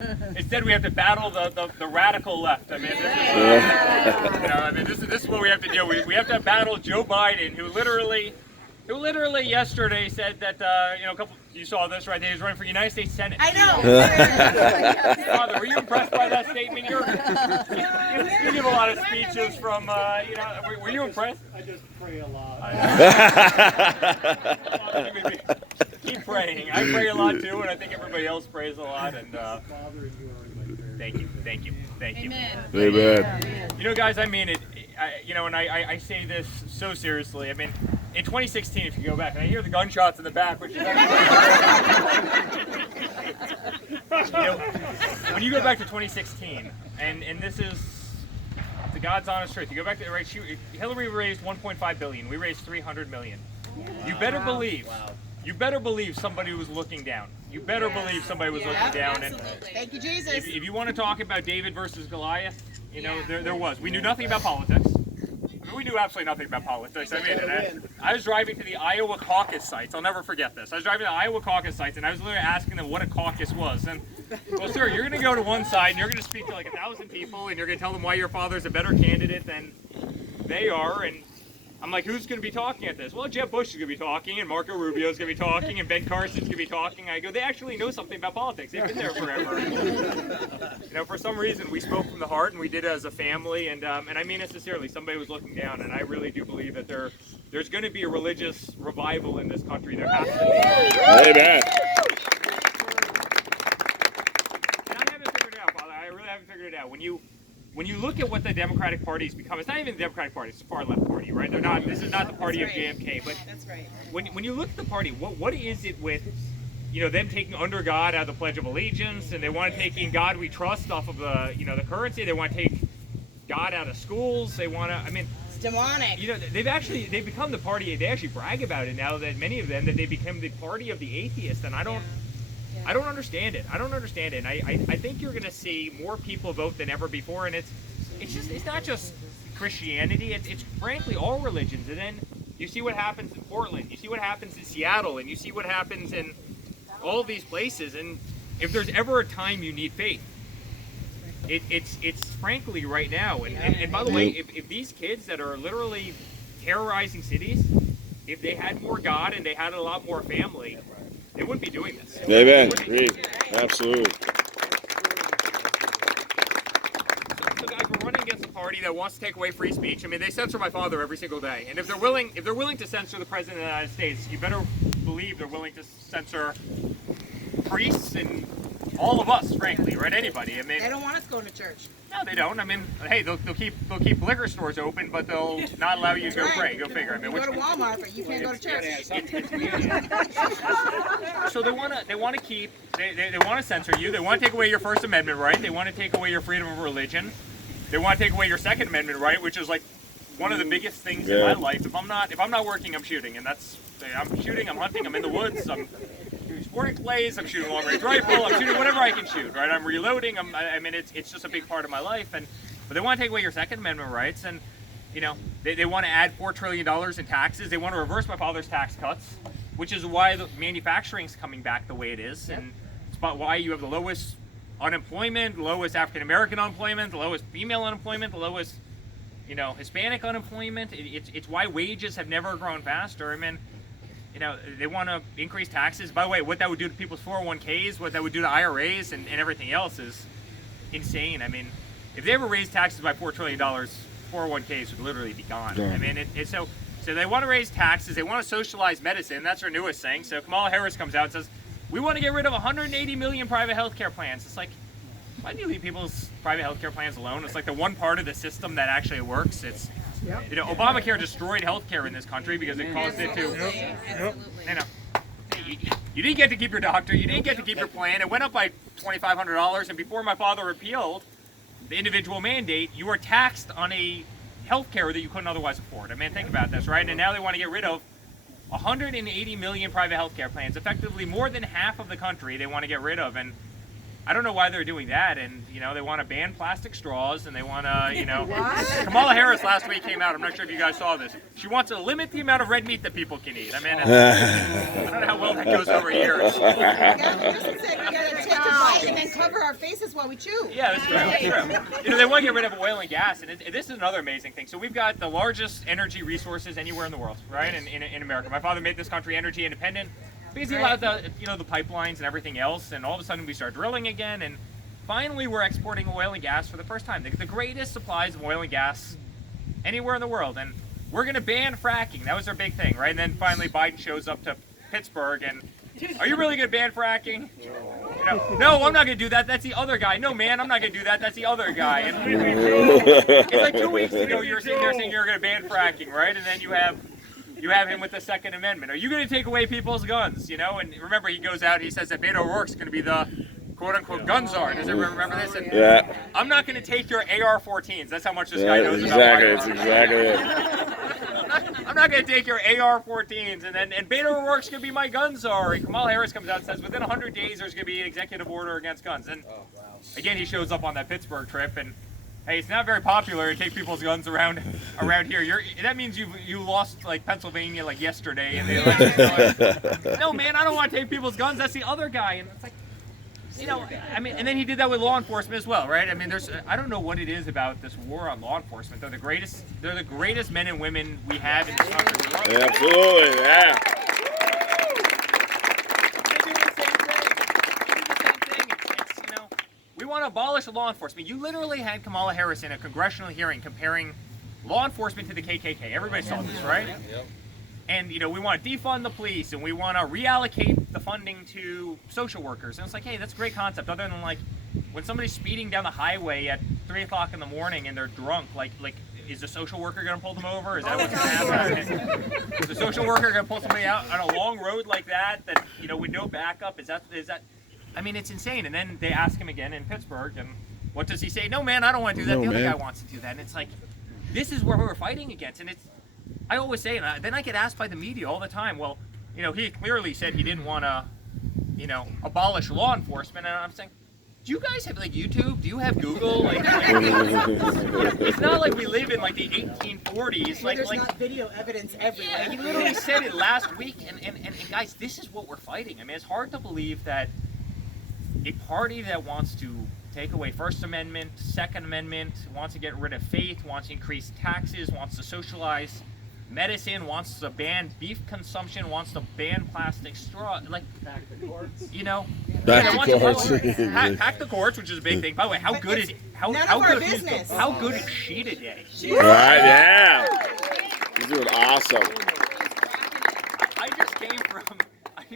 Instead, we have to battle the radical left. I mean, this is what we have to do. We have to battle Joe Biden, who literally yesterday said that you saw this right? He was running for United States Senate. I know. Father, were you impressed by that statement? You give a lot of speeches from were you impressed? I just pray a lot. Keep praying. I pray a lot too, and I think everybody else prays a lot. And Father, you are in my prayer. thank you. Amen. Amen. You know, guys, I mean it. And I say this so seriously. I mean, in 2016, if you go back, and I hear the gunshots in the back, which is when you go back to 2016, and this is the God's honest truth. You go back to Hillary raised 1.5 billion. We raised 300 million. You better believe. Wow. You better believe somebody was looking down. You better believe somebody was looking down. And Thank you, Jesus. if you want to talk about David versus Goliath, there was. We knew nothing about politics. I mean, we knew absolutely nothing about politics. I mean, I was driving to the Iowa caucus sites. I'll never forget this. I was driving to the Iowa caucus sites, and I was literally asking them what a caucus was. And, well, sir, you're going to go to one side, and you're going to speak to like 1,000 people, and you're going to tell them why your father's a better candidate than they are. And I'm like, who's going to be talking at this? Well, Jeb Bush is going to be talking, and Marco Rubio is going to be talking, and Ben Carson's going to be talking. I go, they actually know something about politics. They've been there forever. For some reason, we spoke from the heart, and we did it as a family, and I mean it sincerely. Somebody was looking down, and I really do believe that there's going to be a religious revival in this country. There has to be. Amen. And I haven't figured it out, Father. I really haven't figured it out. When you look at what the Democratic Party's become, it's not even the Democratic Party; it's the far left party, right? They're not. This is not the party of JFK. But That's right. when you look at the party, what is it with them taking under God out of the Pledge of Allegiance, and they want to take in God we trust off of the the currency. They want to take God out of schools. They want to. I mean, It's demonic. they've become the party. They actually brag about it now that many of them that they become the party of the atheist, and I don't understand it. I don't understand it. And I think you're going to see more people vote than ever before, and it's not just Christianity. It's frankly all religions. And then you see what happens in Portland. You see what happens in Seattle, and you see what happens in all these places. And if there's ever a time you need faith, it's frankly right now. And by the way, if these kids that are literally terrorizing cities, if they had more God and they had a lot more family, they wouldn't be doing this. Amen. Agreed. Absolutely. So guys, we're running against a party that wants to take away free speech. I mean, they censor my father every single day. And if they're willing to censor the President of the United States, you better believe they're willing to censor priests and all of us, frankly, right? Anybody. I mean, They don't want us going to church. no, they don't. I mean, hey, they'll keep liquor stores open, but they'll not allow you to go pray. Go figure. I mean, You go to Walmart, but you can't go to church. So they want to keep. They want to censor you. They want to take away your First Amendment right. They want to take away your freedom of religion. They want to take away your Second Amendment right, which is like one of the biggest things in my life. If I'm not working, I'm shooting, and I'm shooting. I'm hunting. I'm in the woods. I'm shooting sporting clays. I'm shooting long range rifle. I'm shooting whatever I can shoot. Right. I'm reloading. I mean, it's just a big part of my life. But they want to take away your Second Amendment rights, and they want to add $4 trillion in taxes. They want to reverse my father's tax cuts, which is why the manufacturing's coming back the way it is, and it's about why you have the lowest unemployment, the lowest African American unemployment, the lowest female unemployment, the lowest Hispanic unemployment. It's why wages have never grown faster. I mean, they want to increase taxes. By the way, what that would do to people's 401ks, what that would do to IRAs and everything else is insane. I mean, if they ever raised taxes by $4 trillion, 401ks would literally be gone. Yeah. I mean, so they want to raise taxes. They want to socialize medicine. That's their newest thing. So Kamala Harris comes out and says, we want to get rid of 180 million private healthcare plans. It's like, why do you leave people's private healthcare plans alone? It's like the one part of the system that actually works. It's Obamacare destroyed healthcare in this country because it caused it to. You didn't get to keep your doctor. You didn't get to keep your plan. It went up by $2,500. And before my father repealed the individual mandate, you were taxed on a health care that you couldn't otherwise afford. I mean, think about this, right? And now they want to get rid of 180 million private health care plans, effectively more than half of the country they want to get rid of. And I don't know why they're doing that. And, they want to ban plastic straws, and they want to, Kamala Harris last week came out. I'm not sure if you guys saw this. She wants to limit the amount of red meat that people can eat. I mean, I don't know how well that goes over here. You gotta take a lie and then cover our faces while we chew. Yeah, that's true. That's true. You know, they want to get rid of oil and gas, and this is another amazing thing. So we've got the largest energy resources anywhere in the world, right? In America. My father made this country energy independent because he allowed the pipelines and everything else, and all of a sudden we start drilling again, and finally we're exporting oil and gas for the first time. The greatest supplies of oil and gas anywhere in the world, and we're going to ban fracking. That was their big thing, right? And then finally Biden shows up to Pittsburgh and, are you really going to ban fracking? You know, no, I'm not going to do that. That's the other guy. No, man, I'm not going to do that. That's the other guy. And it's like 2 weeks ago you were sitting there saying you were going to ban fracking, right? And then you have him with the Second Amendment. Are you going to take away people's guns? You know, and remember he goes out, he says that Beto O'Rourke's going to be the quote-unquote gun czar. Does everyone remember this? And Yeah. I'm not going to take your AR-14s. That's how much this guy knows Exactly. about It's firearms. exactly it. I'm not going to take your AR-14s, and Beto O'Rourke's going to be my gun czar. And Kamala Harris comes out and says within 100 days there's going to be an executive order against guns. And again, he shows up on that Pittsburgh trip, and hey, it's not very popular to take people's guns around here. That means you lost like Pennsylvania like yesterday in the election. Like, no, man, I don't want to take people's guns. That's the other guy, and it's like. You know, I mean, and then he did that with law enforcement as well, right? I mean, I don't know what it is about this war on law enforcement. They're the greatest men and women we have in this country. Absolutely. Yeah. They do the same thing. It's, you know, we want to abolish law enforcement. You literally had Kamala Harris in a congressional hearing comparing law enforcement to the KKK. Everybody saw this, right? Yep. And, you know, we want to defund the police, and we want to reallocate the funding to social workers. And it's like, hey, that's a great concept. Other than, like, when somebody's speeding down the highway at 3 o'clock in the morning and they're drunk, like, is the social worker going to pull them over? Is that what's going to happen? Is the social worker going to pull somebody out on a long road like that, you know, with no backup? Is that? I mean, it's insane. And then they ask him again in Pittsburgh, and what does he say? No, man, I don't want to do that. No, the other man. guy wants to do that. And it's like, this is what we're fighting against. And I always say, and then I get asked by the media all the time, well, you know, he clearly said he didn't want to, you know, abolish law enforcement. And I'm saying, do you guys have, like, YouTube? Do you have Google? Like, it's not like we live in, like, the 1840s. Like, There's not video evidence everywhere. yeah, he literally said it last week. And guys, this is what we're fighting. I mean, it's hard to believe that a party that wants to take away First Amendment, Second Amendment, wants to get rid of faith, wants to increase taxes, wants to socialize medicine, wants to ban beef consumption, wants to ban plastic straw, like, you know, Back to courts. Hack the courts, which is a big thing. By the way, how good is it? How good is she today? Right. Yeah. He's doing awesome. I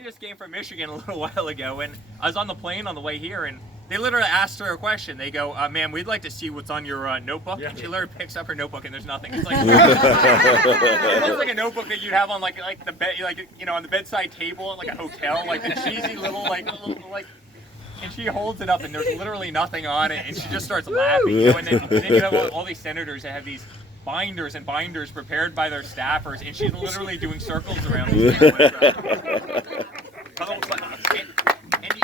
just came from Michigan a little while ago, and I was on the plane on the way here, and they literally asked her a question. They go, "Ma'am, we'd like to see what's on your notebook." Yeah. And she literally picks up her notebook, and there's nothing. It's like it looks like a notebook that you'd have on like the bed, like, you know, on the bedside table in like a hotel, like the cheesy little like. And she holds it up, and there's literally nothing on it, and she just starts laughing. You know, and then you have all these senators that have these binders and binders prepared by their staffers, and she's literally doing circles around these things.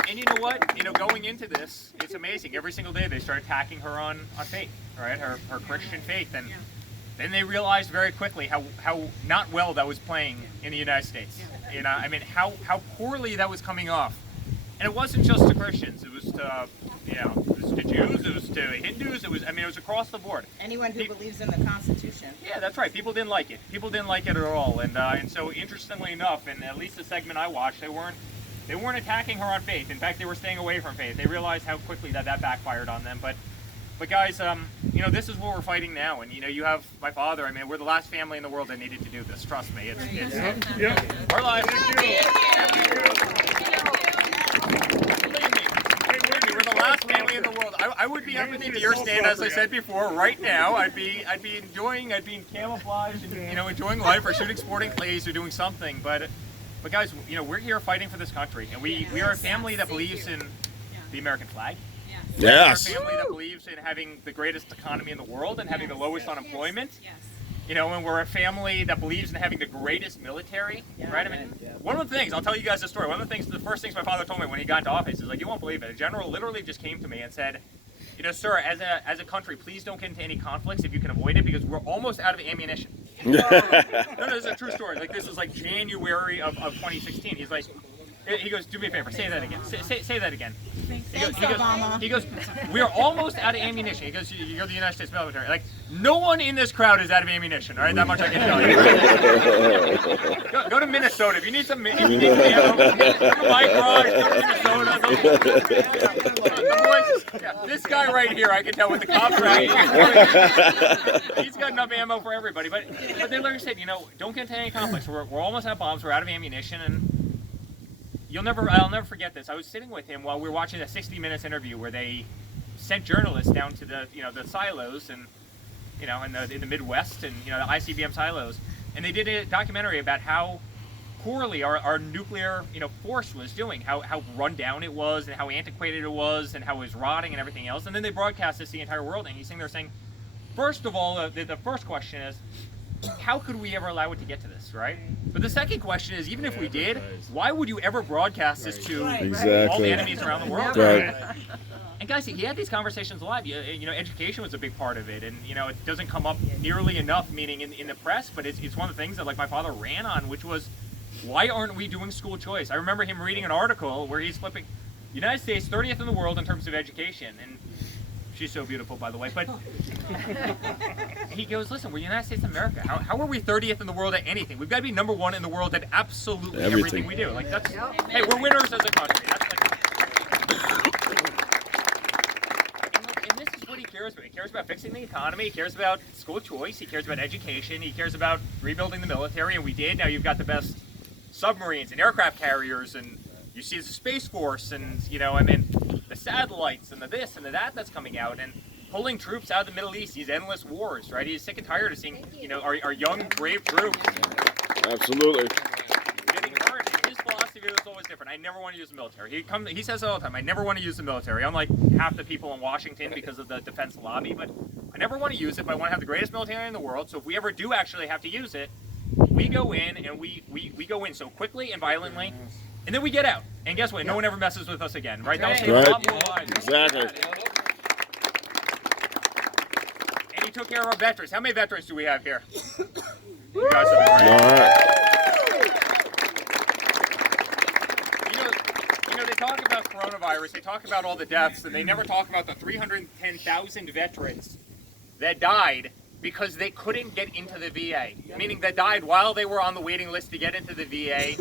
And you know what? You know, going into this, it's amazing. Every single day they start attacking her on faith, right? Her Christian faith. And then they realized very quickly how not well that was playing in the United States. You know, I mean, how poorly that was coming off. And it wasn't just to Christians. It was to, you know, it was to Jews, it was to Hindus, it was across the board. Anyone who believes in the Constitution. Yeah, that's right. People didn't like it. People didn't like it at all. And so interestingly enough, in at least the segment I watched, they weren't attacking her on faith. In fact, they were staying away from faith. They realized how quickly that backfired on them. But guys, you know, this is what we're fighting now. And, you know, you have my father. I mean, we're the last family in the world that needed to do this. Trust me. It's our lives. We're the last family in the world. I would be underneath your stand, as I said before, right now. I'd be in camouflage, and, you know, enjoying life, or shooting sporting clays, or doing something. But guys, you know, we're here fighting for this country, and we are a family that believes in the American flag. Yes. We're a family that believes in having the greatest economy in the world and having the lowest unemployment. You know, and we're a family that believes in having the greatest military, right? I mean, one of the things, I'll tell you guys a story. One of the first things my father told me when he got into office is, like, you won't believe it. A general literally just came to me and said, you know, sir, as a country, please don't get into any conflicts if you can avoid it, because we're almost out of ammunition. No, this is a true story. Like, this is like January of 2016. He's like, He goes, do me a favor, say that again. Say that again. Thanks, Obama. He goes, we are almost out of ammunition. He goes, you're the United States military. Like, no one in this crowd is out of ammunition, all right? That much I can tell you. Right? Go to Minnesota. If you need some ammo, go to my garage, go to Minnesota. The boys, yeah, this guy right here, I can tell with the cops right. He's got enough ammo for everybody. But they literally said, don't get into any conflicts. We're almost out of bombs. We're out of ammunition. And I'll never forget this. I was sitting with him while we were watching a 60 Minutes interview where they sent journalists down to the silos and in the Midwest and the ICBM silos, and they did a documentary about how poorly our nuclear force was doing, how run down it was and how antiquated it was and how it was rotting and everything else. And then they broadcast this to the entire world, and he's sitting there saying, first of all, the first question is, how could we ever allow it to get to this, right? But the second question is, even if we did, why would you ever broadcast this to all the enemies around the world? Right. And guys, he had these conversations live. Education was a big part of it, and it doesn't come up nearly enough, meaning in the press. But it's one of the things that my father ran on, which was, why aren't we doing school choice? I remember him reading an article where he's flipping, United States 30th in the world in terms of education, and she's so beautiful, by the way. But he goes, listen, we're the United States of America. How are we 30th in the world at anything? We've got to be number one in the world at absolutely everything we do. Like, that's, hey, we're winners as a country. That's and this is what he cares about. He cares about fixing the economy. He cares about school choice. He cares about education. He cares about rebuilding the military, and we did. Now you've got the best submarines and aircraft carriers, and you see the Space Force, and the satellites and the this and the that that's coming out, and pulling troops out of the Middle East, these endless wars, right? He's sick and tired of seeing, our young, brave troops Absolutely. getting hurt. His philosophy was always different. I never want to use the military. He says it all the time, I never want to use the military. I'm like half the people in Washington because of the defense lobby, but I never want to use it, but I want to have the greatest military in the world, so if we ever do actually have to use it, we go in, and we go in so quickly and violently, and then we get out. And guess what? No one ever messes with us again, right? That will save a lot more lives. Exactly. And he took care of our veterans. How many veterans do we have here? You guys are great. All right. They talk about coronavirus, they talk about all the deaths, and they never talk about the 310,000 veterans that died because they couldn't get into the VA. Meaning they died while they were on the waiting list to get into the VA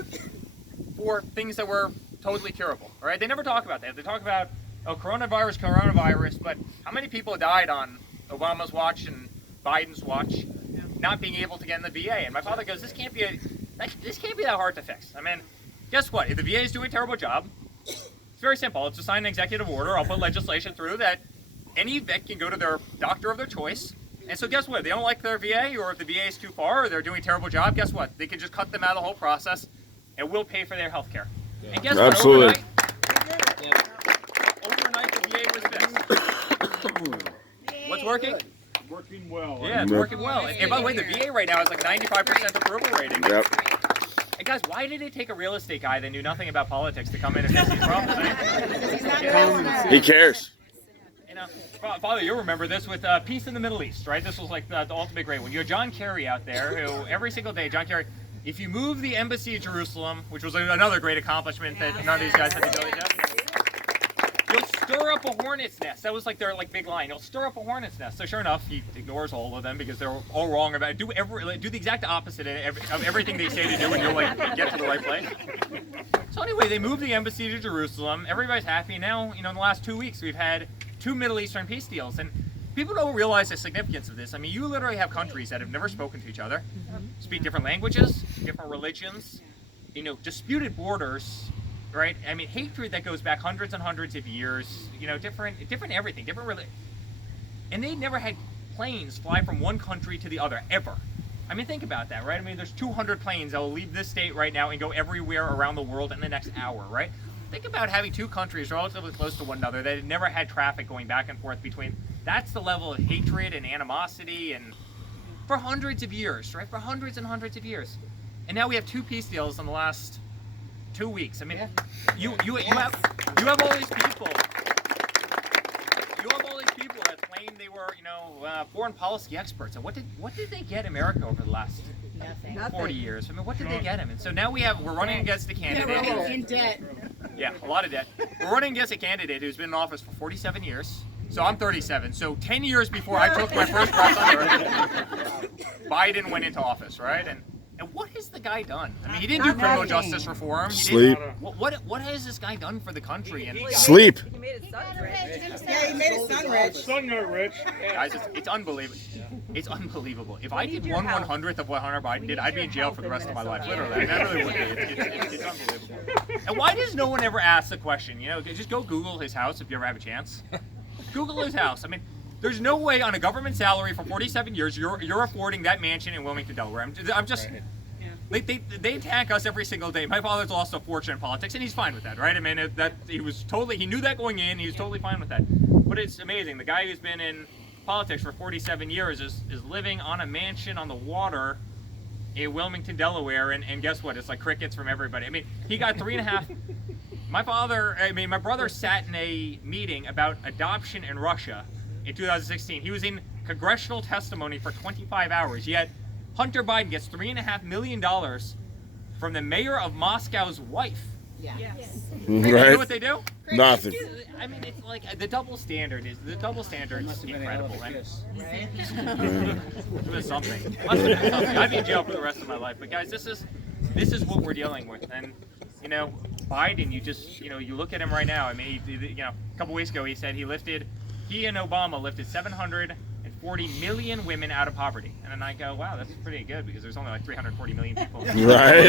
for things that were totally curable. All right? They never talk about that. They talk about, coronavirus, but how many people died on Obama's watch and Biden's watch not being able to get in the VA? And my father goes, this can't be that hard to fix. I mean, guess what? If the VA is doing a terrible job, it's very simple. It's to sign an executive order. I'll put legislation through that any vet can go to their doctor of their choice. And so guess what? If they don't like their VA, or if the VA is too far, or they're doing a terrible job, guess what? They can just cut them out of the whole process, and we'll pay for their health care. Yeah. And guess Absolutely. what? Overnight, the VA was fixed. What's working? Working well. Yeah, it's working well. And by the way, the VA right now is like 95% approval rating. Yep. And guys, why did it take a real estate guy that knew nothing about politics to come in and fix these problems? He cares. Father, you'll remember this with peace in the Middle East, right? This was like the ultimate great one. You had John Kerry out there, who every single day, John Kerry, if you move the embassy to Jerusalem, which was another great accomplishment that none of these guys had the ability to do, you'll stir up a hornet's nest. That was like their big line. You'll stir up a hornet's nest. So sure enough, he ignores all of them because they're all wrong about it. Do the exact opposite of everything they say to do, and you'll get to the right place. So anyway, they moved the embassy to Jerusalem. Everybody's happy. And now, in the last 2 weeks, we've had 2 Middle Eastern peace deals, and people don't realize the significance of this. I mean, you literally have countries that have never spoken to each other, speak different languages, different religions, disputed borders, right? I mean, hatred that goes back hundreds and hundreds of years, different everything, and they never had planes fly from one country to the other, ever. I mean, think about that, right? I mean, there's 200 planes that will leave this state right now and go everywhere around the world in the next hour, right? Think about having 2 countries relatively close to one another that had never had traffic going back and forth between. That's the level of hatred and animosity, and for hundreds of years, right? For hundreds and hundreds of years. And now we have 2 peace deals in the last 2 weeks. I mean, you have all these people. You have all these people that claimed they were, foreign policy experts. And what did they get America over the last Nothing. 40 years? I mean, what did they get him? And so now we're running against a candidate. In debt. Yeah, a lot of debt. We're running against a candidate who's been in office for 47 years. So I'm 37. So 10 years before I took my first breath on earth, Biden went into office, right? And what has the guy done? I mean, he didn't do criminal justice reform. Sleep. What has this guy done for the country? And Sleep. He made his son rich. Yeah, he made his son rich. Son got rich. guys, it's unbelievable. It's unbelievable. If I did 1/100th of what Hunter Biden did, I'd be in jail for the rest of my life. Literally, I mean, that really would be. It's unbelievable. And why does no one ever ask the question? Just go Google his house if you ever have a chance. Google his house. I mean, there's no way on a government salary for 47 years you're affording that mansion in Wilmington, Delaware. I'm just. They attack us every single day. My father's lost a fortune in politics, and he's fine with that, right? I mean, he knew that going in. He was totally fine with that. But it's amazing. The guy who's been in politics for 47 years is living on a mansion on the water in Wilmington, Delaware, and guess what? It's like crickets from everybody. I mean, he got 3.5. My brother sat in a meeting about adoption in Russia in 2016. He was in congressional testimony for 25 hours. Yet Hunter Biden gets $3.5 million from the mayor of Moscow's wife. Yeah. Yes. You know Right? what they do? Nothing. I mean, it's like the double standard is incredible. And Right? Must have been something. I'd be in jail for the rest of my life. But guys, this is what we're dealing with. And Biden, you look at him right now. I mean, a couple weeks ago he said he and Obama lifted 740 million women out of poverty. And then I go, wow, that's pretty good because there's only like 340 million people. Right?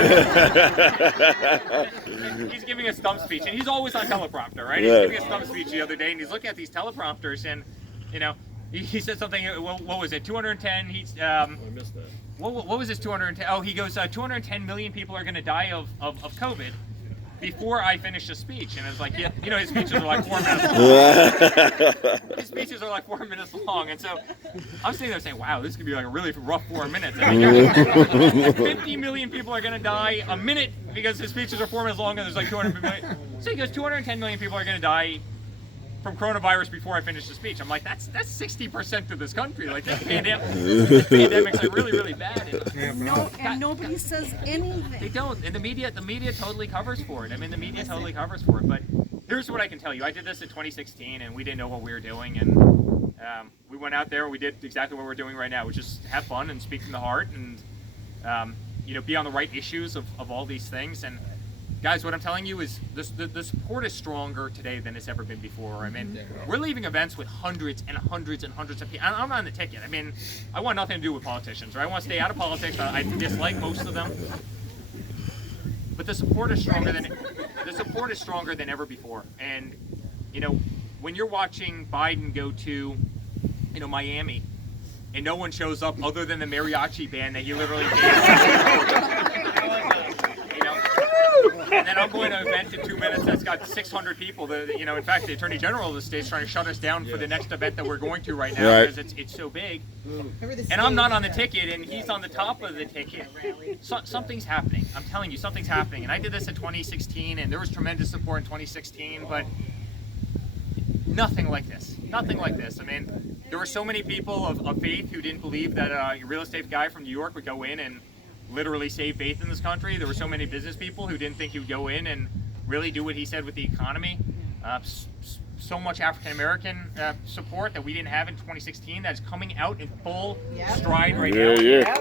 He's giving a stump speech, and he's always on teleprompter, right? Yeah. He's giving a stump speech the other day, and he's looking at these teleprompters, and he said something. What was it? 210. I missed that. What was his 210? Oh, he goes, 210 million people are going to die of COVID before I finish the speech. And it's like, his speeches are like 4 minutes long. His speeches are like 4 minutes long. And so I'm sitting there saying, wow, this could be like a really rough 4 minutes. I mean, 50 million people are going to die a minute because his speeches are 4 minutes long and there's like 200 million. So he goes, 210 million people are going to die from coronavirus before I finish the speech. I'm like, that's 60% of this country. Like this pandemic's like really, really bad. And nobody says anything. They don't, and the media totally covers for it. I mean, the media totally covers for it. But here's what I can tell you: I did this in 2016, and we didn't know what we were doing, and we went out there. We did exactly what we're doing right now, which is have fun and speak from the heart, and be on the right issues of all these things. And guys, what I'm telling you is the support is stronger today than it's ever been before. I mean, we're leaving events with hundreds and hundreds and hundreds of people. I'm not on the ticket. I mean, I want nothing to do with politicians, right? I want to stay out of politics. I dislike most of them. But the support is stronger than ever before. And when you're watching Biden go to Miami and no one shows up other than the mariachi band that he literally paid. And then I'm going to an event in 2 minutes that's got 600 people. In fact, the Attorney General of the state's trying to shut us down for the next event that we're going to right now because it's so big. And I'm not on the ticket, and he's on the top of the ticket. Something's happening. I'm telling you, something's happening. And I did this in 2016, and there was tremendous support in 2016, but nothing like this. Nothing like this. I mean, there were so many people of faith who didn't believe that a real estate guy from New York would go in and literally save faith in this country. There were so many business people who didn't think he would go in and really do what he said with the economy. So much African American support that we didn't have in 2016 that is coming out in full stride right now. Yeah.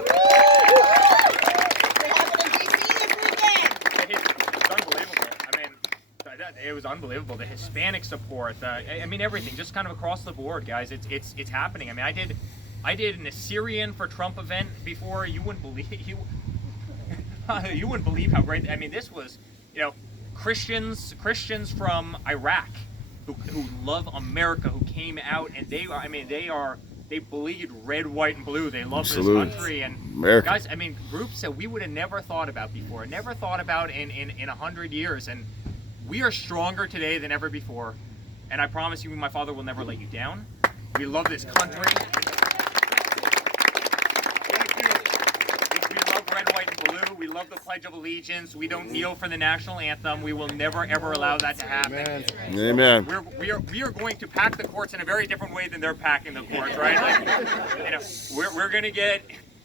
It's unbelievable. I mean, it was unbelievable. The Hispanic support, everything, just kind of across the board, guys. It's happening. I mean, I did an Assyrian for Trump event before. You wouldn't believe you wouldn't believe how great. I mean, this was Christians from Iraq who love America, who came out, and they bleed red, white, and blue. They love this country, and America. Guys, groups that we would have never thought about before, never thought about in 100 years, and we are stronger today than ever before. And I promise you, my father will never let you down. We love this country. We love red, white, and blue. We love the Pledge of Allegiance. We don't kneel for the national anthem. We will never ever allow that to happen. Amen. We are going to pack the courts in a very different way than they're packing the courts, right? Like, you know, we're going to get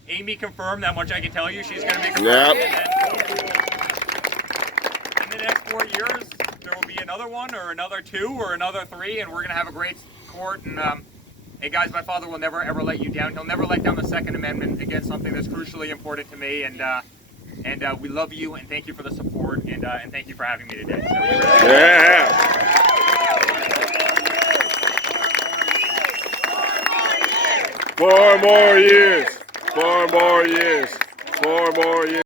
Amy confirmed. That much I can tell you. She's going to be confirmed. And then in the next 4 years, there will be another one, or another 2, or another 3, and we're going to have a great court. And hey, guys, my father will never ever let you down. He'll never let down the Second Amendment against something that's crucially important to me. And we love you, and thank you for the support, and thank you for having me today. So, Yeah. 4 more years. 4 more years. 4 more years.